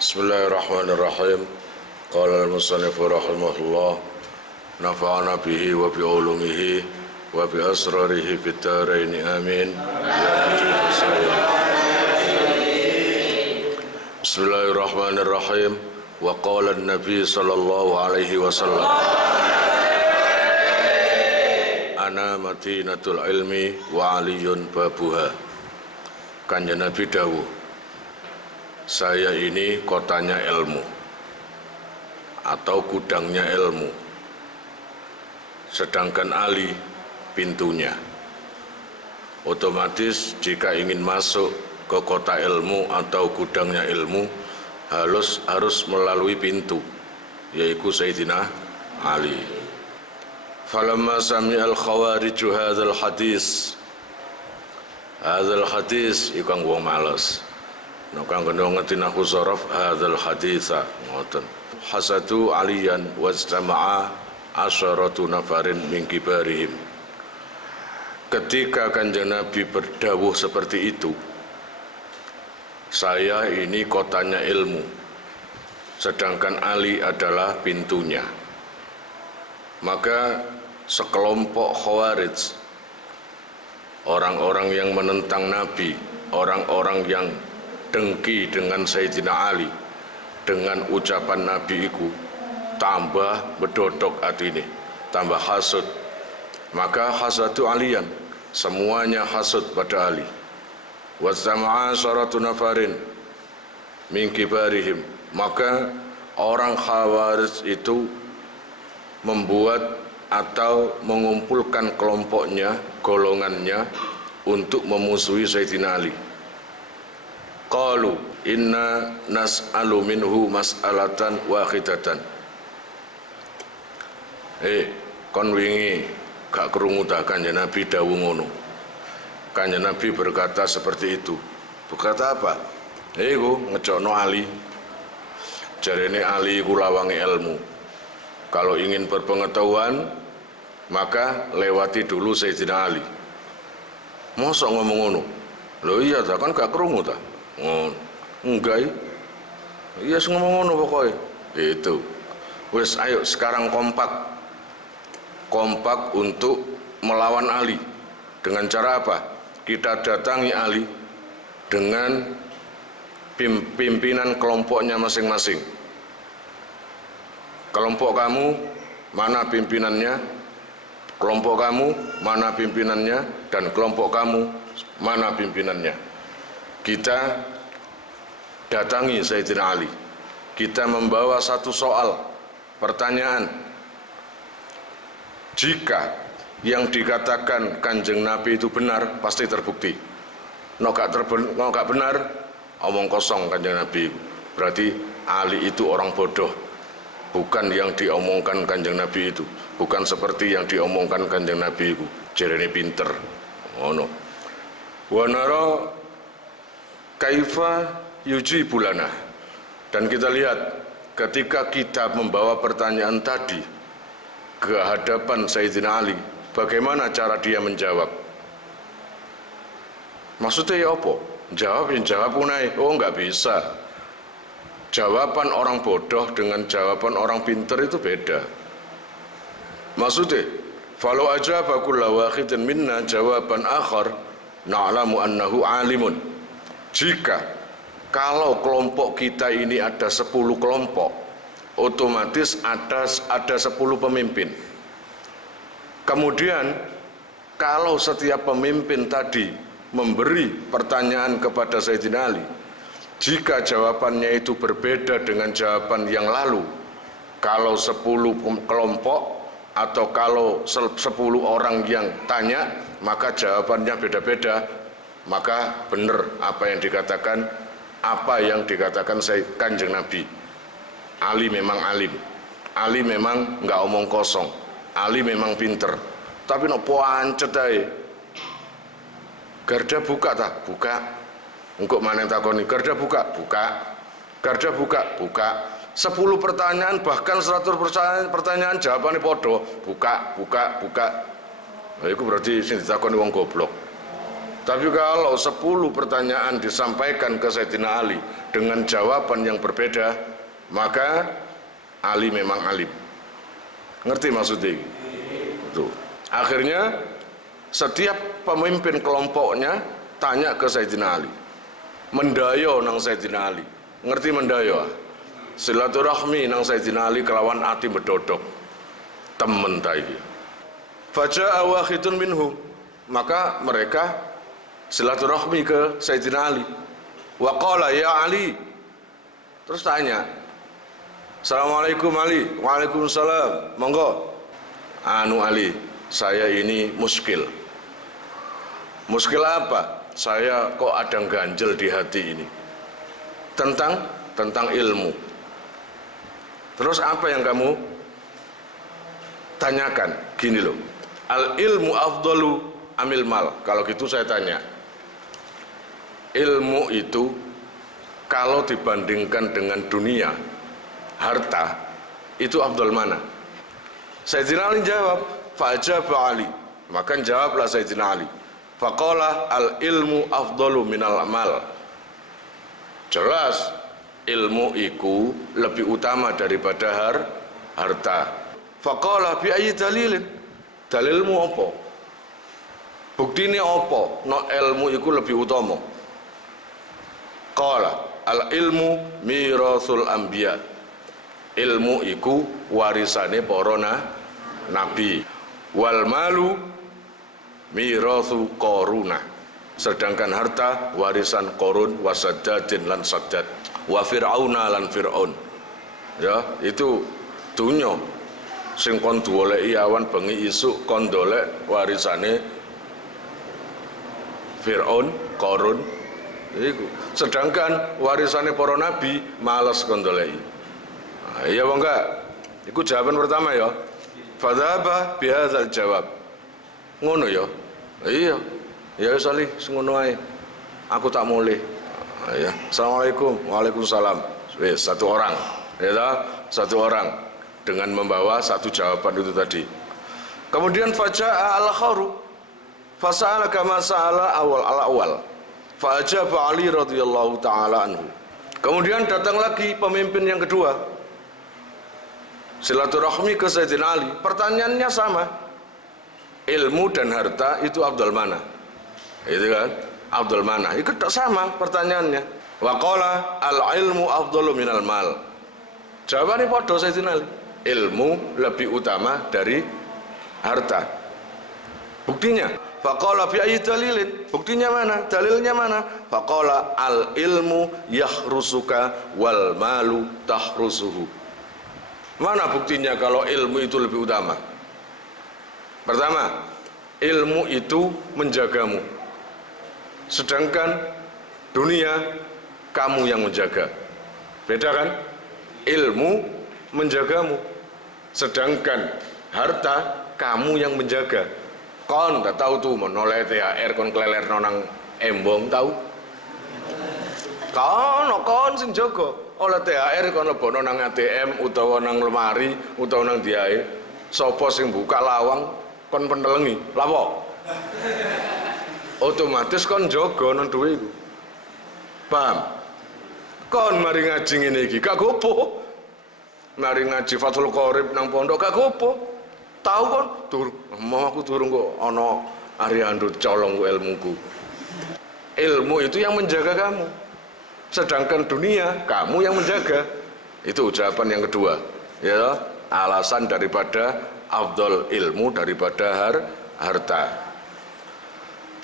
Bismillahirrahmanirrahim. Qala al-musannif rahimahullah, nafa'ana bihi wa bi ulumihi wa bi asrarihi fid dharain amin. Bismillahirrahmanirrahim. Wa qala an-nabi sallallahu alaihi wasallam, ana madinatul ilmi wa aliyun babuha. Kanjeng Nabi dawuh, saya ini kotanya ilmu atau gudangnya ilmu, sedangkan Ali pintunya. Otomatis jika ingin masuk ke kota ilmu atau gudangnya ilmu harus melalui pintu, yaitu Sayyidina Ali. Falamma sami'al khawariju hadzal hadis ikang wong males. Nukang kena ngerti nahu sorof hadzal haditha ngoten. Hasadu aliyan wajtama'a asyaratu nafarin min kibarihim. Ketika Kanjeng Nabi berdawuh seperti itu, saya ini kotanya ilmu, sedangkan Ali adalah pintunya. Maka sekelompok khawarij, orang-orang yang menentang Nabi, orang-orang yang dengki dengan Sayyidina Ali, dengan ucapan Nabi itu tambah bedodok hati ini, tambah hasud. Maka hasadu aliyan, semuanya hasud pada Ali. Wajtama'a syaratu nafarin min kibarihim, maka orang khawarij itu membuat atau mengumpulkan kelompoknya, golongannya untuk memusuhi Sayyidina Ali. Qalu inna nas'alu minhu mas'alatan wahidatan. Kon wingi gak krungu ta Kanjeng Nabi dawuh ngono. Kanjeng Nabi berkata seperti itu. Berkata apa? Iku ngejokno Ali. Jarene Ali iku lawange ilmu. Kalau ingin berpengetahuan, maka lewati dulu Sayyidina Ali. Mosok ngomong ngono? Lho iya ta, kan gak krungu ta? Enggak, iya ngomong ngono pokoknya. Itu. Wes ayo sekarang kompak untuk melawan Ali. Dengan cara apa? Kita datangi Ali dengan pimpinan kelompoknya masing-masing. Kelompok kamu mana pimpinannya? Kelompok kamu mana pimpinannya? Dan kelompok kamu mana pimpinannya? Kita datangi Sayyidina Ali. Kita membawa satu soal, pertanyaan. Jika yang dikatakan Kanjeng Nabi itu benar, pasti terbukti. Nek gak benar, omong kosong Kanjeng Nabi. Berarti Ali itu orang bodoh. Bukan yang diomongkan Kanjeng Nabi itu. Bukan seperti yang diomongkan Kanjeng Nabi itu. Jerene pinter. Ngono. Wa nara kaifa yujibu lana. Dan kita lihat ketika kita membawa pertanyaan tadi ke hadapan Sayyidina Ali, bagaimana cara dia menjawab? Maksudnya ya apa? Jawab unai. Oh enggak bisa. Jawaban orang bodoh dengan jawaban orang pinter itu beda. Maksudnya, falau ajaba kullu wahidin minna jawaban akhar na'lamu annahu alimun. Jika kalau kelompok kita ini ada 10 kelompok, otomatis ada 10 pemimpin. Kemudian kalau setiap pemimpin tadi memberi pertanyaan kepada Sayyidina Ali, jika jawabannya itu berbeda dengan jawaban yang lalu, kalau 10 kelompok atau kalau 10 orang yang tanya, maka jawabannya beda-beda, maka benar apa yang dikatakan Kanjeng Nabi. Ali memang alim, Ali memang nggak omong kosong, Ali memang pinter. Tapi no pancet ae. Garda buka tak? Buka. Engkau mana yang takoni? Garda buka? Buka. Garda buka? Buka. 10 pertanyaan bahkan 100 pertanyaan jawabannya podo. Buka. Nah, itu berarti sing ditakoni wong goblok. Tapi kalau 10 pertanyaan disampaikan ke Sayyidina Ali dengan jawaban yang berbeda, maka Ali memang alim. Ngerti maksudnya? Tuh. Akhirnya setiap pemimpin kelompoknya tanya ke Sayyidina Ali. Mendayo nang Sayyidina Ali. Ngerti mendayo? Silaturahmi nang Sayyidina Ali kelawan ati bedodok. Temen ta iki. Faja'a wahidun minhum. Maka mereka silaturahmi ke Sayyidina Ali. Wa qala ya Ali. Terus tanya, Assalamualaikum Ali. Waalaikumsalam. Monggo. Anu Ali, saya ini muskil. Muskil apa? Saya kok ada ganjel di hati ini. Tentang ilmu. Terus apa yang kamu tanyakan? Gini loh. Al ilmu afdalu amil mal. Kalau gitu saya tanya, ilmu itu kalau dibandingkan dengan dunia, harta, itu afdal mana? Sayyidina Ali jawab, fa'ajaba Ali. Maka jawablah Sayyidina Ali, faqala al ilmu afdalu minal amal. Jelas ilmu iku lebih utama daripada harta. Faqala bi ayyi dalilin? Dalilmu apa? Buktine apa? No ilmu iku lebih utama. Qala al ilmu mirasul anbiya. Ilmu iku warisane para nabi. Wal malu mirasu Qaruna. Sedangkan harta warisan Qarun wa Saddadin lan Saddad wa Fir'auna lan Fir'aun. Ya, itu dunya sing kon goleki awan bengi isuk kon ndolek warisane Fir'aun, Qarun iku. Sedangkan warisane para nabi males kon ndoleki. Nah, iya apa enggak? Iku jawaban pertama ya. Fadzaba bihadzal jawab. Ngono ya. Iya. Ya wis Ali, ngono ae. Aku tak mulih. Ya. Assalamualaikum. Waalaikumsalam. Wis satu orang. Ya toh? Satu orang dengan membawa satu jawaban itu tadi. Kemudian faja'a al-kharu fasa'ala kama sa'ala awal. Fa'ajaba Ali radhiyallahu taala anhu. Kemudian datang lagi pemimpin yang kedua. Silaturahmi ke Sayyidina Ali. Pertanyaannya sama. Ilmu dan harta itu afdal mana? Itu kan? Afdal mana? Itu sama pertanyaannya. Wa qala al-ilmu afdalu minal mal. Jawabannya padha Sayyidina Ali. Ilmu lebih utama dari harta. Buktinya, faqala bi ayyi dalilin? Buktinya mana? Dalilnya mana? Faqala al ilmu yahrusuka wal malu tahrusuhu. Mana buktinya kalau ilmu itu lebih utama? Pertama, ilmu itu menjagamu. Sedangkan dunia kamu yang menjaga. Beda kan? Ilmu menjagamu. Sedangkan harta kamu yang menjaga. Kon tak tahu tuh menoleh THR kon kleler nonang embong tahu? Kon sing jaga. Oleh THR kon lebono nang ATM utawa nang lemari utawa nang diae. Sapa sing buka lawang kon pentelengi. Lha apa? Otomatis kon jaga nang duwe iku. Paham? Kon mari ngaji ngene iki gak gopo. Mari ngaji Fathul Qorib nang pondok gak gopo. Tahu kon? Mau aku turun kok ana Ariando colong ku ilmuku. Ilmu itu yang menjaga kamu. Sedangkan dunia kamu yang menjaga. Itu jawaban yang kedua. Ya, alasan daripada afdal ilmu daripada harta.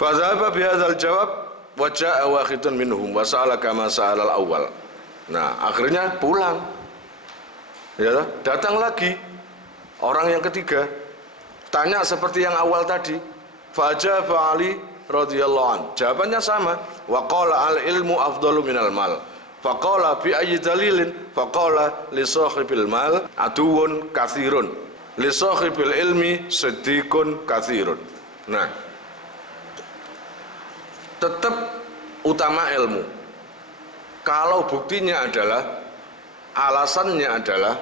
Fadzaba bihadzal jawab wa jaa wahidun minhum wa sa'ala kama sa'alal awwal. Nah, akhirnya pulang. Ya, datang lagi orang yang ketiga. Tanya seperti yang awal tadi. Fajaba Ali radhiyallahu an. Jawabannya sama. Wa qala al ilmu afdalu minal mal. Faqala bi ayyi dalilin? Faqala li sahibil mal aduwwun katsirun. Li sahibil ilmi siddiqun katsirun. Nah, tetap utama ilmu. Kalau buktinya adalah, alasannya adalah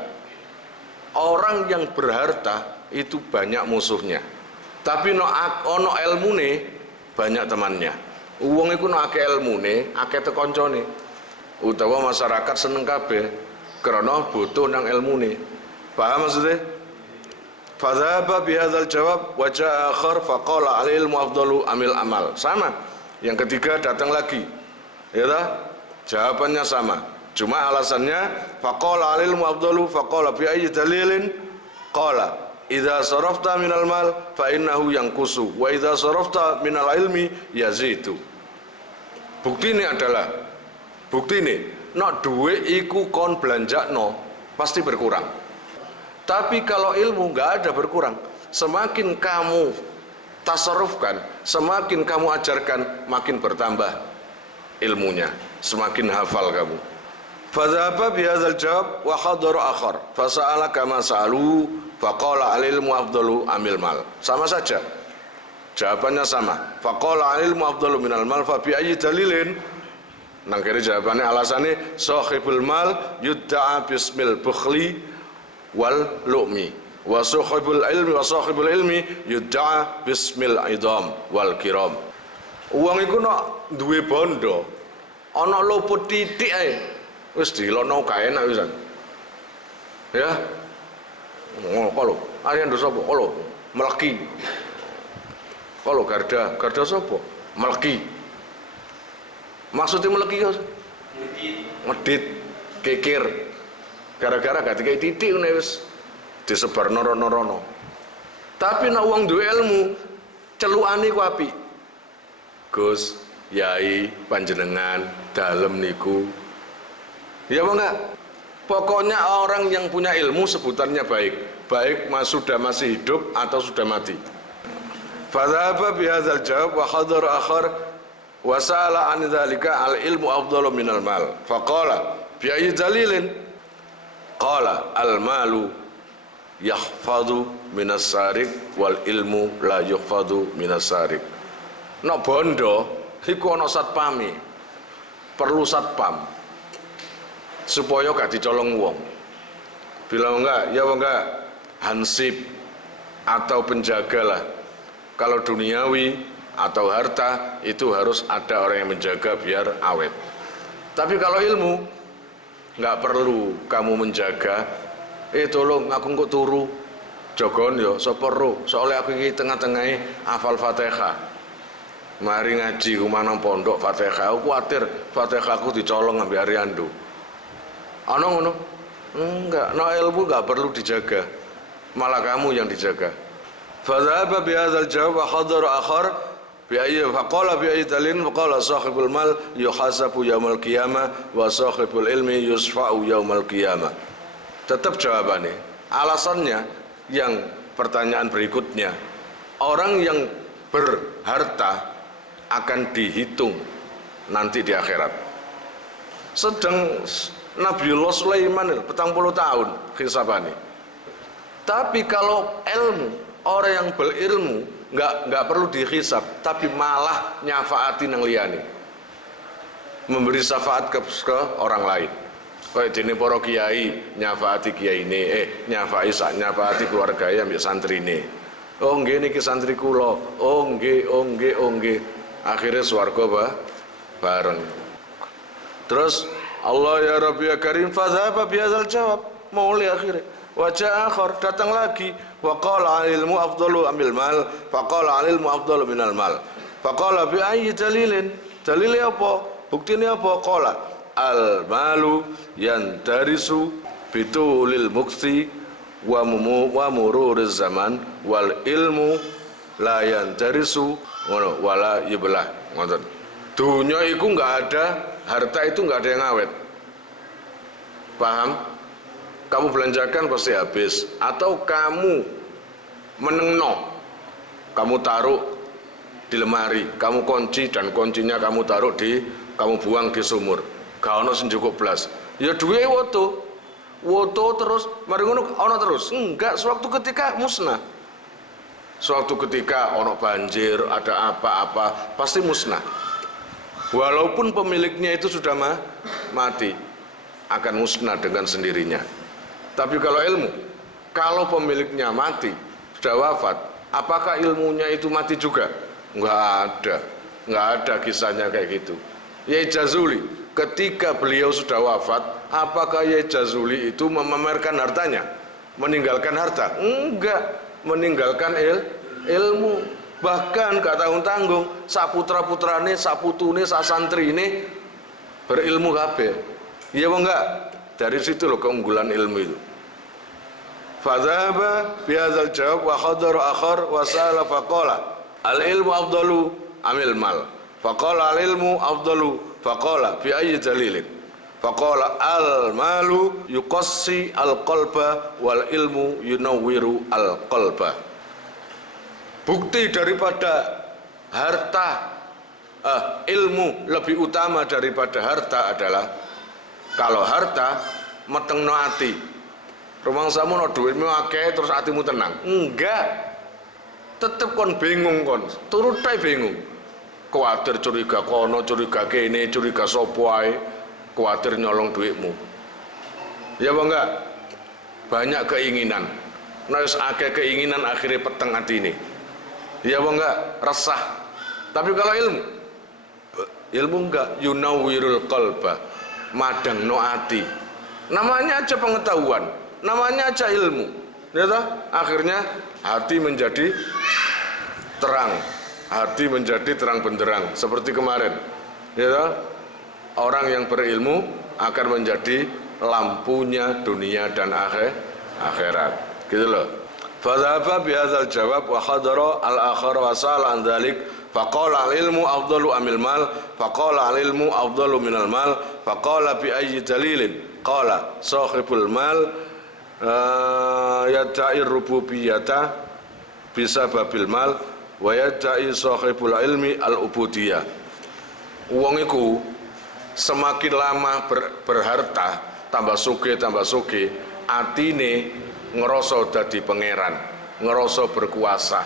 orang yang berharta itu banyak musuhnya, tapi ono ilmune banyak temannya. Wong iku nek akeh ilmune, akeh tekoncone. Utawa masyarakat seneng kabeh karena butuh nang ilmune. Paham maksudnya? Fadzaba bihadzal jawab wa jaa akhar faqala al ilmu afdalu amil amal. Sama. Yang ketiga datang lagi. Ya toh? Jawabannya sama. Cuma alasannya faqala al ilmu afdalu faqala bi ayyi dalilin? Qala idza sarafta minal mal fa innahu yanqusu wa idza sarafta minal ilmi yazidu. Bukti ini adalah nek duwe iku kon belanjakno pasti berkurang. Tapi kalau ilmu nggak ada berkurang. Semakin kamu tasarrufkan, semakin kamu ajarkan, makin bertambah ilmunya, semakin hafal kamu. Fadzaba bihadzal jawab wa hadara akhar fasa'ala kama sa'alu faqala al-ilmu afdalu amil mal. Sama saja. Jawabannya sama. Faqala al-ilmu afdalu minal mal fa bi ayyi dalilin? Nang kene jawabannya alasannya sahibul mal yudda'a bismil bukhli wal lu'mi wa sahibul ilmi yudda'a bismil idam wal kiram. Uang iku nek duwe bondo ana luput titik ae wis dilono kae enak wisan. Ya. Kalau Aryan do sapa? Kalau Melki. Kalau Garda sapa? Melki. Maksudnya Melki ya? Medit, kekir. Gara-gara gak dikai titik ngene wis disebar norono. Tapi nek wong duwe ilmu, celukane ku apik. Gus, Yai, panjenengan dalem niku. Ya apa enggak? Pokoknya orang yang punya ilmu sebutannya baik. Baik sudah masih hidup atau sudah mati. Fadzaba bihadzal jawab wa hadara akhar wa sa'ala an dzalika al ilmu afdalu minal mal. Faqala bi ayyi dalilin? Qala al-malu yahfadhu minas sarik wal ilmu la yuhfadhu minas sarik. Nek bondo iku ana satpame. Perlu satpam supaya gak dicolong wong. Bilang enggak, ya enggak hansip atau penjaga lah. Kalau duniawi atau harta itu harus ada orang yang menjaga biar awet. Tapi kalau ilmu nggak perlu kamu menjaga. Tolong aku kok turu jogon yo sopero soalnya aku ini tengah-tengah hafal Fatihah. Mari ngaji kumana pondok Fatihah. Aku khawatir Fatihah aku dicolong ambil Ariando. Ana ngono? Enggak, no ilmu nggak perlu dijaga. Malah kamu yang dijaga. Fadzaba bihadzal jawab wa hadara akhar bi ayyi faqala bi ayyi dalil faqala sahibul mal yuhasabu yaumil qiyamah wa sahibul ilmi yusfa'u yaumil qiyamah. Tetap jawabannya. Alasannya yang pertanyaan berikutnya, orang yang berharta akan dihitung nanti di akhirat. Sedang Nabiullah Sulaiman 40 tahun hisabane. Tapi kalau ilmu, orang yang berilmu nggak perlu dihisab, tapi malah nyafaati nang liyane, memberi syafaat ke orang lain. Kayak dene para kiai nyafaati kiai ini, nyafaati keluarga ya mbek santrine. Oh nggih niki santri kula. Oh nggih. Akhirnya swarga bareng. Terus Allah ya Rabbi ya Karim fadzaba bihadzal jawab. Mulai akhirnya wajah akhir datang lagi wa qala ilmu afdalu amil mal faqala ilmu afdalu minal mal faqala bi ayyi dalilin? Dalilnya apa? Buktinya apa? Qala al malu yantarisu bitulil muksi wa mururiz zaman wal ilmu la yantarisu ngono wala yiblah ngoten. Dunya iku enggak ada, harta itu enggak ada yang awet. Paham? Kamu belanjakan pasti habis, atau kamu menengno, kamu taruh di lemari, kamu kunci dan kuncinya kamu taruh kamu buang di sumur. Gak ono sing cukup blas. Ya duwe woto terus mari ngono ono terus. Enggak, suatu ketika musnah. Suatu ketika ono banjir, ada apa-apa, pasti musnah. Walaupun pemiliknya itu sudah mati, akan musnah dengan sendirinya. Tapi kalau ilmu, kalau pemiliknya mati, sudah wafat, apakah ilmunya itu mati juga? Enggak ada. nggak ada kisahnya kayak gitu. Yai Jazuli ketika beliau sudah wafat, apakah Yai Jazuli itu memamerkan hartanya, meninggalkan harta? Enggak, meninggalkan ilmu. Bahkan gak tanggung-tanggung, sak putra-putrane, sak putune, sak santrine berilmu kabeh. Iya apa enggak? Dari situ loh keunggulan ilmu itu. Fadzaba bihadzal jawab wa khadara akhar wa sa'ala faqala al ilmu afdalu amil mal. Faqala al ilmu afdalu faqala bi ayyi dalilin. Faqala al malu yuqassi al qalba wal ilmu yunawwiru al qalba. Bukti daripada harta, ilmu lebih utama daripada harta adalah kalau harta metengno ati. Rumangsamu no duitmu akeh terus atimu tenang. Enggak. Tetep kon bingung kon, turut ae bingung. Kuwatir curiga kono, curiga kene, curiga sapa ae, kuwatir nyolong duitmu. Ya apa enggak? Banyak keinginan. Nek wis akeh keinginan akhirnya peteng atine. Ya apa enggak? Resah. Tapi kalau ilmu enggak, yunawwirul qalba, madangno ati. Namanya aja pengetahuan, namanya aja ilmu. Ya toh? Akhirnya hati menjadi terang, hati menjadi terang benderang seperti kemarin. Ya toh? Orang yang berilmu akan menjadi lampunya dunia dan akhirat. Gitu loh. Fadzaba bihadzal jawab wa hadara al-akhar wa sa'ala an dzalik faqala al-ilmu afdalu amil mal faqala al-ilmu afdalu minal mal faqala bi ayyi dalilin qala sahibul mal yadda'i rububiyyata bisa babil mal wa yadda'i sahibul ilmi al-ubudiyah. Wong iku semakin lama berharta tambah sugih atine ngeroso dadi pangeran, ngeroso berkuasa,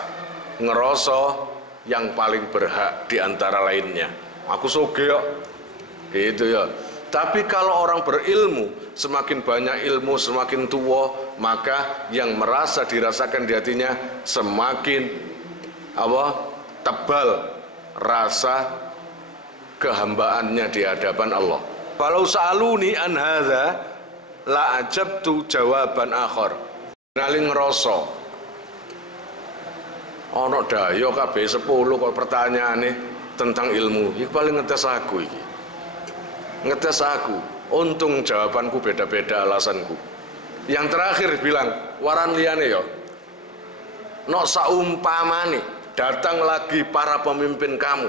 ngeroso yang paling berhak di antara lainnya. Aku sugih kok. Gitu ya. Tapi kalau orang berilmu, semakin banyak ilmu, semakin tua, maka yang merasa dirasakan di hatinya semakin tebal rasa kehambaannya di hadapan Allah. Kalau sa'aluni an hadza la ajabtu jawaban akhar. Nali ngerasa ana daya kabeh 10 kok pertanyaane tentang ilmu. Iki paling ngetes aku iki. Ngetes aku. Untung jawabanku beda-beda alasanku. Yang terakhir bilang, waran liyane ya. Nok saumpamane datang lagi para pemimpin kamu,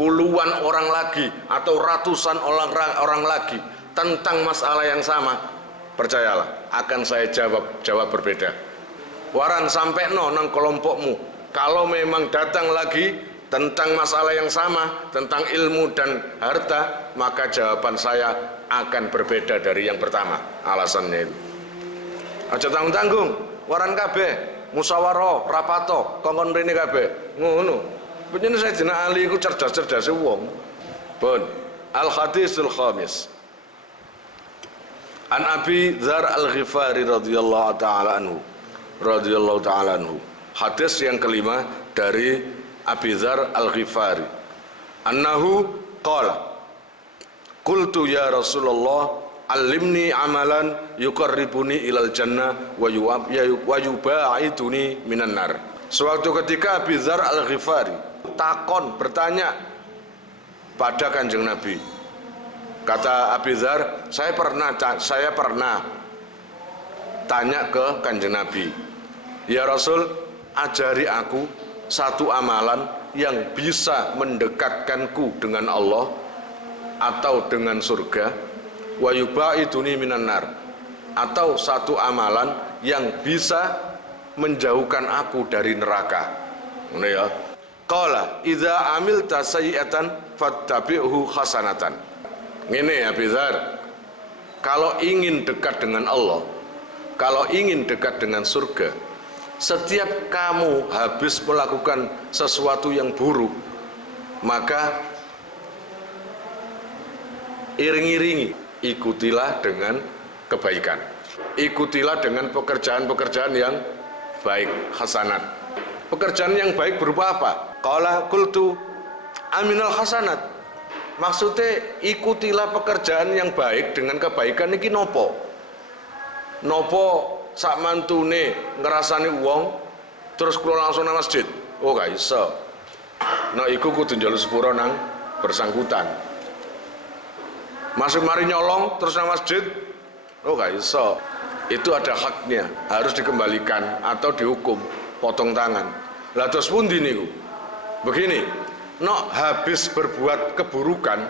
puluhan orang lagi atau ratusan orang lagi tentang masalah yang sama, percayalah akan saya jawab berbeda. Waran sampai nang kelompokmu, kalau memang datang lagi tentang masalah yang sama, tentang ilmu dan harta, maka jawaban saya akan berbeda dari yang pertama. Alasannya itu aja tanggung-tanggung, waran kabeh musyawarah rapato kongkon mrene kabeh ngono. Pancen saya jeneng ahli iku cerdas-cerdas wong. Pun al hadisul khamis an Abi Dzar Al-Ghifari radhiyallahu ta'ala anhu. Hadis yang kelima dari Abi Dzar Al-Ghifari. Annahu qala qultu ya Rasulullah alimni amalan yuqarribuni ilal jannah wa yubaiduni minan nar. Suatu ketika Abi Dzar Al-Ghifari bertanya pada Kanjeng Nabi. Kata Abi Dzar, saya pernah tanya ke Kanjeng Nabi, ya Rasul, ajari aku satu amalan yang bisa mendekatkanku dengan Allah atau dengan surga, wa yubaiduni minan nar, atau satu amalan yang bisa menjauhkan aku dari neraka. Ngono ya. Qala idza amilta sayyi'atan fattabi'hu hasanatan. Ngene ya Abi Dzar, kalau ingin dekat dengan Allah, kalau ingin dekat dengan surga, setiap kamu habis melakukan sesuatu yang buruk, maka iring-iringi, ikutilah dengan kebaikan, ikutilah dengan pekerjaan-pekerjaan yang baik, hasanat. Pekerjaan yang baik berupa apa? Qala qultu aminal hasanat. Maksudnya ikutilah pekerjaan yang baik dengan kebaikan iki nopo. Nopo sak mantune ngerasani wong terus kula langsung nang masjid. Oh gak iso. Nah iku kudu njaluk sepuro nang bersangkutan. Masuk mari nyolong terus nang masjid. Oh gak iso. Itu ada haknya, harus dikembalikan atau dihukum potong tangan. Lah terus pundi niku? Begini, habis berbuat keburukan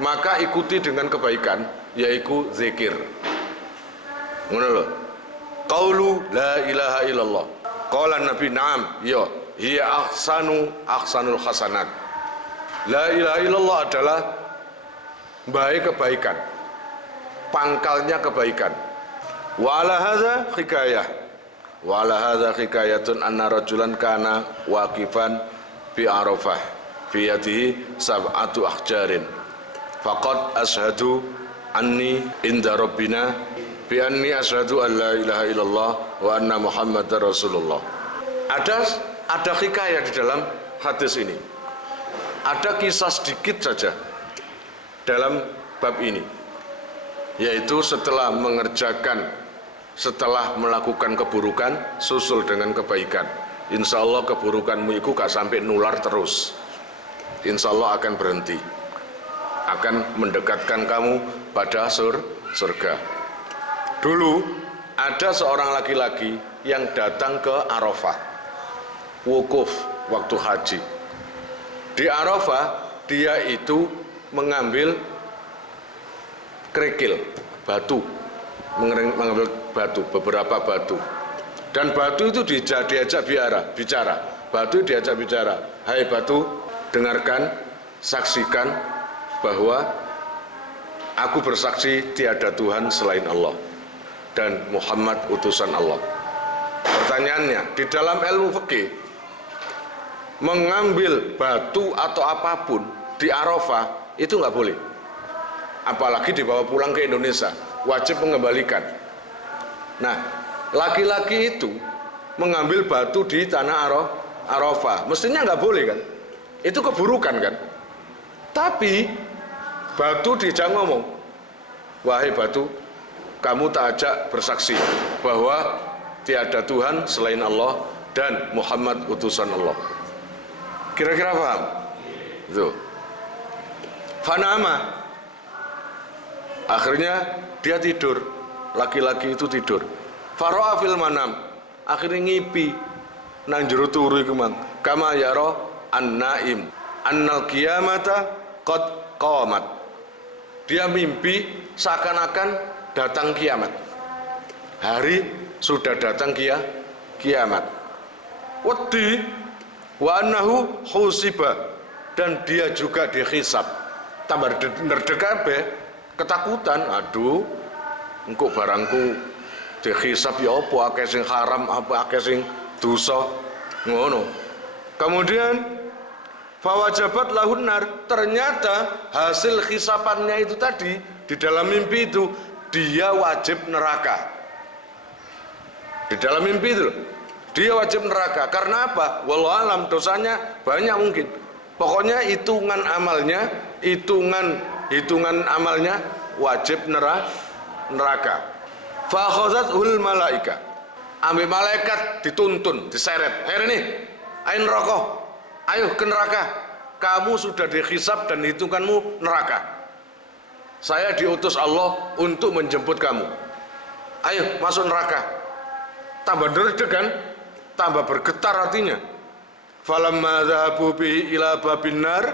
maka ikuti dengan kebaikan, yaitu zikir. Ngono lho. Qaulu la ilaha illallah. Qala Nabi na'am, ya, hiya ahsanul hasanat. La ilaha illallah adalah baik kebaikan. Pangkalnya kebaikan. Wa ala hadza hikayah. Wa ala hadza hikayatun anna rajulan kana waqifan fi Arafah fi yadihi sab'atu ahjarin. Faqad ashhadu anni inda rabbina bi anni ashhadu an la ilaha illallah wa anna Muhammadar Rasulullah. Ada hikayah di dalam hadis ini. Ada kisah sedikit saja dalam bab ini, yaitu setelah melakukan keburukan susul dengan kebaikan. Insya Allah keburukanmu itu gak sampai nular terus. Insya Allah akan berhenti, akan mendekatkan kamu pada surga. Dulu ada seorang laki-laki yang datang ke Arafah, wukuf waktu haji. Di Arafah dia itu mengambil kerikil, batu, mengambil batu, beberapa batu, dan batu itu diajak bicara. Batu diajak bicara, hai batu, dengarkan, saksikan bahwa aku bersaksi tiada Tuhan selain Allah dan Muhammad utusan Allah. Pertanyaannya, di dalam ilmu fikih, mengambil batu atau apapun di Arafah itu nggak boleh, apalagi dibawa pulang ke Indonesia, wajib mengembalikan. Nah, laki-laki itu mengambil batu di tanah Arafah, mestinya nggak boleh kan? Itu keburukan kan? Tapi batu diajak ngomong, wahai batu, kamu tak ajak bersaksi bahwa tiada Tuhan selain Allah dan Muhammad utusan Allah. Kira-kira paham? Itu. Fanama. Akhirnya dia tidur. Laki-laki itu tidur. Faro'a fil manam. Akhirnya ngipi nang jero turu iku mang. Kama yara an-naim annal qiyamata qad qamat. Dia mimpi seakan-akan datang kiamat. Hari sudah datang kiamat. Wedi wa annahu husiba, dan dia juga dihisab. Tambah nerdek ketakutan, aduh engko barangku dihisab ya apa, akeh sing haram apa akeh sing dosa ngono. Kemudian fawajabat lahun nar, ternyata hasil hisapannya itu tadi di dalam mimpi itu dia wajib neraka. Di dalam mimpi itu dia wajib neraka. Karena apa? Wallahu alam, dosanya banyak mungkin. Pokoknya hitungan amalnya wajib neraka. Fa akhazathul malaika. Ambil malaikat dituntun, diseret. Ayo ini, ayo neraka. Ayo ke neraka. Kamu sudah dihisab dan hitunganmu neraka. Saya diutus Allah untuk menjemput kamu. Ayo masuk neraka. Tambah derdek kan? Tambah bergetar hatinya. Falamma dhahabu bihi ila babin nar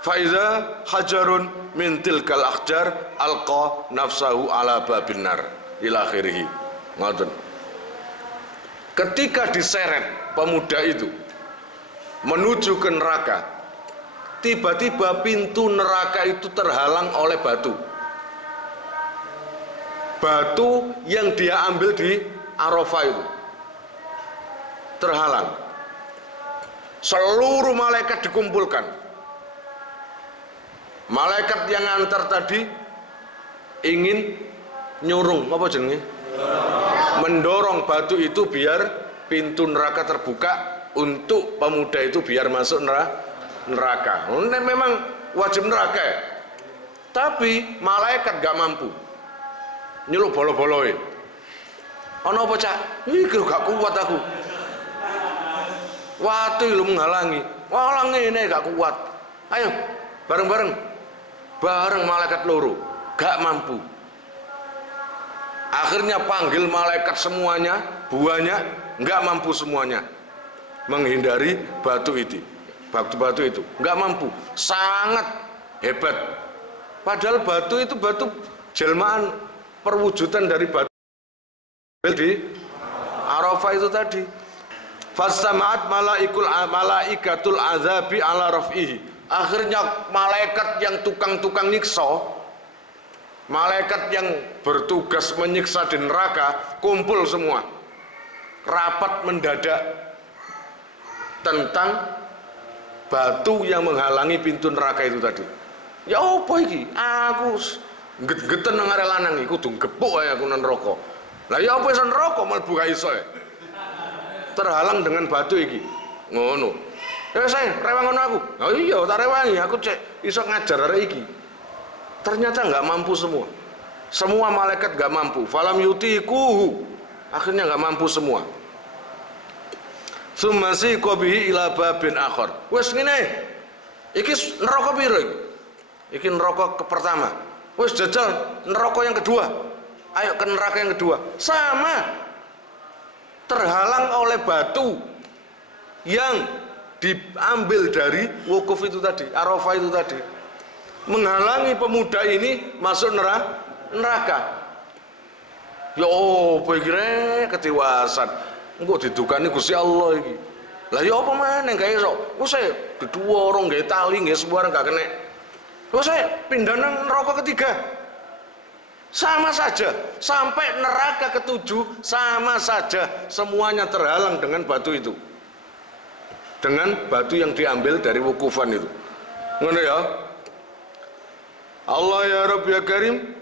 fa iza hajarun min tilkal ahjar alqa nafsahu ala babin nar ila akhirih. Ngoten. Ketika diseret pemuda itu menuju ke neraka, tiba-tiba pintu neraka itu terhalang oleh batu. Batu yang dia ambil di Arafah itu terhalang. Seluruh malaikat dikumpulkan. Malaikat yang antar tadi ingin nyurung, apa jenenge? Mendorong batu itu biar pintu neraka terbuka untuk pemuda itu biar masuk neraka. Ini memang wajib neraka. Tapi malaikat gak mampu. Nyeluk bolo-boloi. Ana apa, Cak? Iki gak kuat aku. Watu lu menghalangi. Walang ini gak kuat. Ayo, bareng-bareng. Bareng malaikat loro. Gak mampu. Akhirnya panggil malaikat semuanya, buahnya nggak mampu semuanya menghindari batu itu. Batu-batu itu nggak mampu, sangat hebat. Padahal batu itu batu jelmaan perwujudan dari batu di Arafah itu tadi. Fastama'at malaikatul azabi ala raf'ihi. Akhirnya malaikat yang tukang-tukang nyiksa, malaikat yang bertugas menyiksa di neraka kumpul semua, rapat mendadak tentang batu yang menghalangi pintu neraka itu tadi. Ya apa iki? Aku get-geten nang arek lanang iki kudu gepuk ae aku nang neraka. Lah ya apa iso neraka mlebu ka iso ya? Terhalang dengan batu iki. Ngono. Ya saya rewang ngono aku. Oh iya tak rewangi, aku cek iso ngajar arek iki. Ternyata nggak mampu semua. Semua malaikat nggak mampu. Falam yutikuhu. Akhirnya nggak mampu semua. Sumasi kobihi ila babin akhor. Wes ngene. Iki neraka piro iki? Iki neraka pertama. Wes jajal neraka yang kedua. Ayo ke neraka yang kedua. Sama. Terhalang oleh batu yang diambil dari wukuf itu tadi, Arafah itu tadi. Menghalangi pemuda ini masuk neraka. Ya apa iki ketiwasan. Engko didukani Gusti Allah iki. Lah ya apa maneh gak iso. Wes didorong gawe tali nggih sembarang gak kena. Wes pindah nang neraka ketiga. Sama saja, sampai neraka ketujuh sama saja, semuanya terhalang dengan batu itu. Dengan batu yang diambil dari wukufan itu. Ngono ya. Allah ya Rabb ya Karim,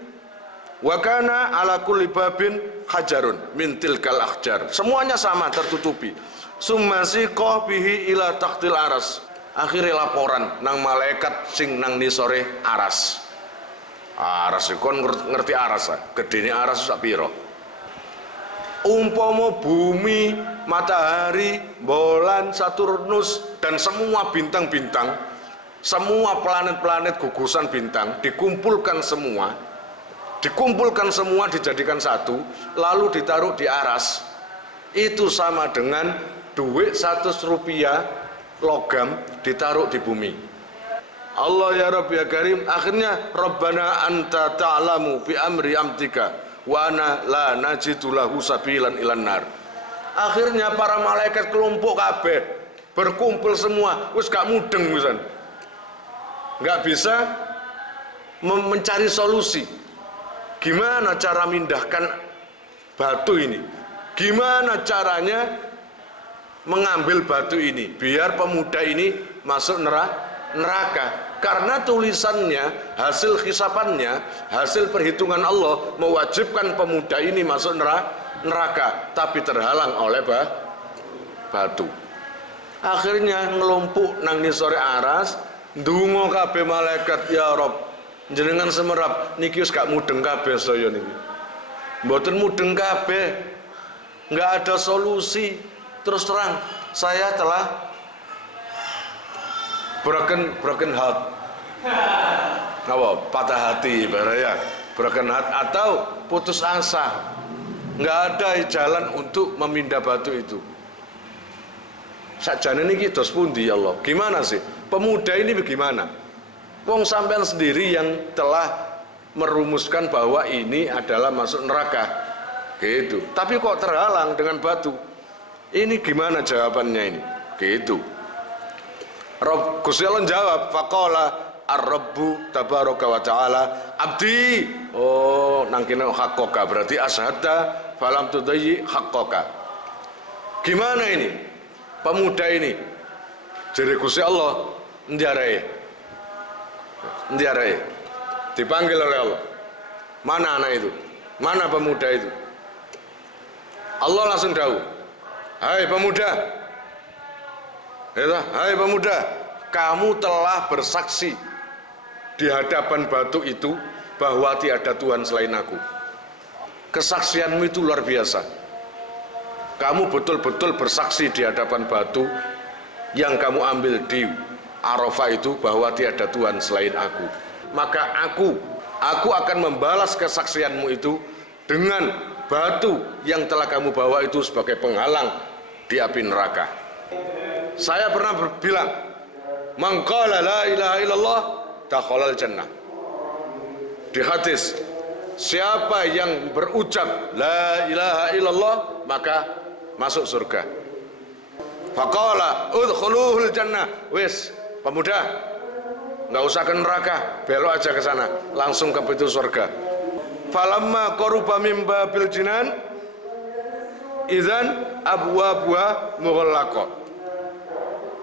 wa kana ala kulli babin hajarun min tilkal ahjar. Semuanya sama tertutupi. Sumasiqa bihi ila takhtil aras. Akhirnya laporan nang malaikat sing nang nisore aras. Aras kon ngerti aras, gedene aras sak pira? Umpama bumi, matahari, bulan, Saturnus dan semua bintang-bintang, semua planet-planet gugusan bintang dikumpulkan semua dijadikan satu, lalu ditaruh di aras. Itu sama dengan duit 100 rupiah logam ditaruh di bumi. Allah ya Rabb ya Karim, akhirnya Rabbana anta ta'lamu bi amri amtika wa ana la najidu lahu sabilan ilan nar. Akhirnya para malaikat kelompok kabeh berkumpul semua, wis gak mudeng wisan. Gak bisa mencari solusi. Gimana cara mindahkan batu ini? Gimana caranya mengambil batu ini biar pemuda ini masuk neraka? Karena tulisannya, hasil hisapannya, hasil perhitungan Allah mewajibkan pemuda ini masuk neraka, tapi terhalang oleh batu. Akhirnya ngelumpuk nang nisore aras, ndonga kabeh malaikat, ya Rob, jenengan semerap niki wis gak mudeng kabeh saya niki. Mboten mudeng kabeh. Enggak ada solusi. Terus terang, saya telah broken heart. Apa? Patah hati ya. Broken heart atau putus asa. Enggak ada jalan untuk memindah batu itu. Sakjane niki dos pundi ya Allah? Gimana sih? Pemuda ini bagaimana? Wong sampean sendiri yang telah merumuskan bahwa ini adalah masuk neraka. Gitu. Tapi kok terhalang dengan batu? Ini gimana jawabannya ini? Gitu. Rob Gusti Allah jawab, faqala ar-rabbu tabaraka wa ta'ala abdi. Oh, nang kene haqqaka, berarti asyhada falam tudayyi haqqaka. Gimana ini? Pemuda ini jere Gusti Allah ndiarae. Dipanggil oleh Allah. Mana anak itu? Mana pemuda itu? Allah langsung dawuh, hai pemuda. Hai pemuda, kamu telah bersaksi di hadapan batu itu bahwa tiada Tuhan selain aku. Kesaksianmu itu luar biasa. Kamu betul-betul bersaksi di hadapan batu yang kamu ambil di Arafah itu bahwa tiada Tuhan selain aku. Maka aku akan membalas kesaksianmu itu dengan batu yang telah kamu bawa itu sebagai penghalang di api neraka. Saya pernah bilang, man qala la ilaha illallah dakhalal jannah. Di hadis, siapa yang berucap la ilaha illallah maka masuk surga. Faqala udkhuluhul jannah. Wis, pemuda, nggak usah ke neraka, belok aja ke sana, langsung ke pintu surga. Falamma qaruba min babil jinan idzan abwabuha mughallaqah.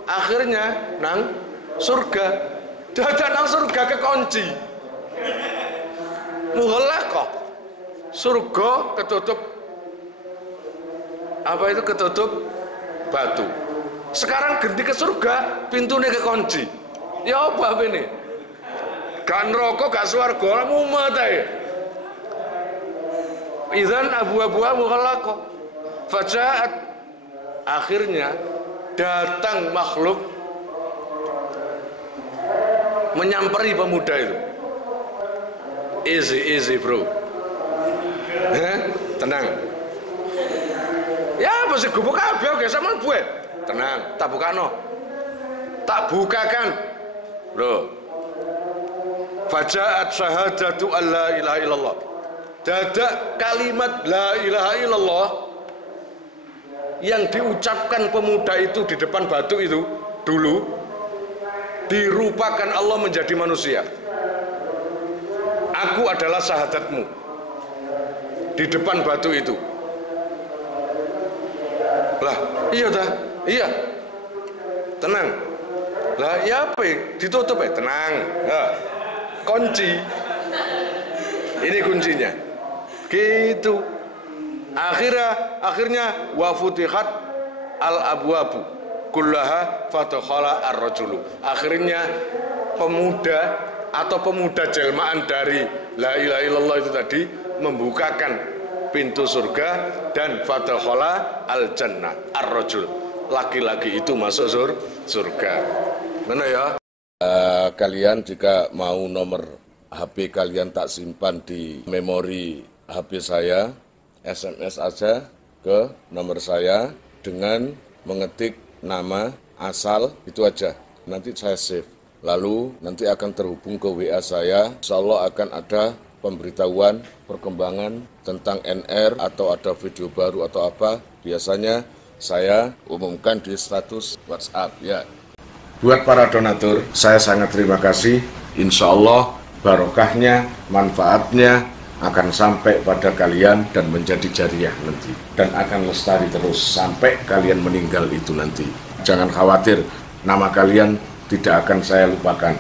Akhirnya nang surga, dadak nang surga kekunci. Mughallaqah. Surga ketutup. Apa itu ketutup? Batu. Sekarang ganti ke surga, pintunya kekunci. Ya apa ini? Gak neraka, gak swarga, mumet ae. Idzan abwabuha mughallaqah. Faja'at, akhirnya datang makhluk menyamperi pemuda itu. Easy bro. Tenang. Ya masih gubuk kabeh oke sampean buat. Tenang, tak bukano. Tak bukakan. Bro. Faja'at syahadatu alla ilaha illallah. Dadak kalimat la ilaha illallah yang diucapkan pemuda itu di depan batu itu dulu dirupakan Allah menjadi manusia. Aku adalah syahadatmu di depan batu itu. Lah, iya dah, iya. Tenang. Lah, ya apa? Ditutup ya? Tenang. Nah, kunci. Ini kuncinya. Gitu. Akhirnya wa futihat al abwabu kullaha fatakhala ar-rajulu. Akhirnya pemuda atau pemuda jelmaan dari la ilaha illallah itu tadi membukakan pintu surga dan fatakhala al jannah ar-rajul. Laki-laki itu masuk surga. Mana ya? Kalian jika mau nomor HP kalian tak simpan di memori HP saya, SMS aja ke nomor saya dengan mengetik nama asal itu aja. Nanti saya save. Lalu nanti akan terhubung ke WA saya. Insya Allah akan ada pemberitahuan perkembangan tentang NR atau ada video baru atau apa. Biasanya saya umumkan di status WhatsApp ya. Buat para donatur, saya sangat terima kasih. Insya Allah barokahnya, manfaatnya akan sampai pada kalian dan menjadi jariah nanti. Dan akan lestari terus sampai kalian meninggal itu nanti. Jangan khawatir, nama kalian tidak akan saya lupakan.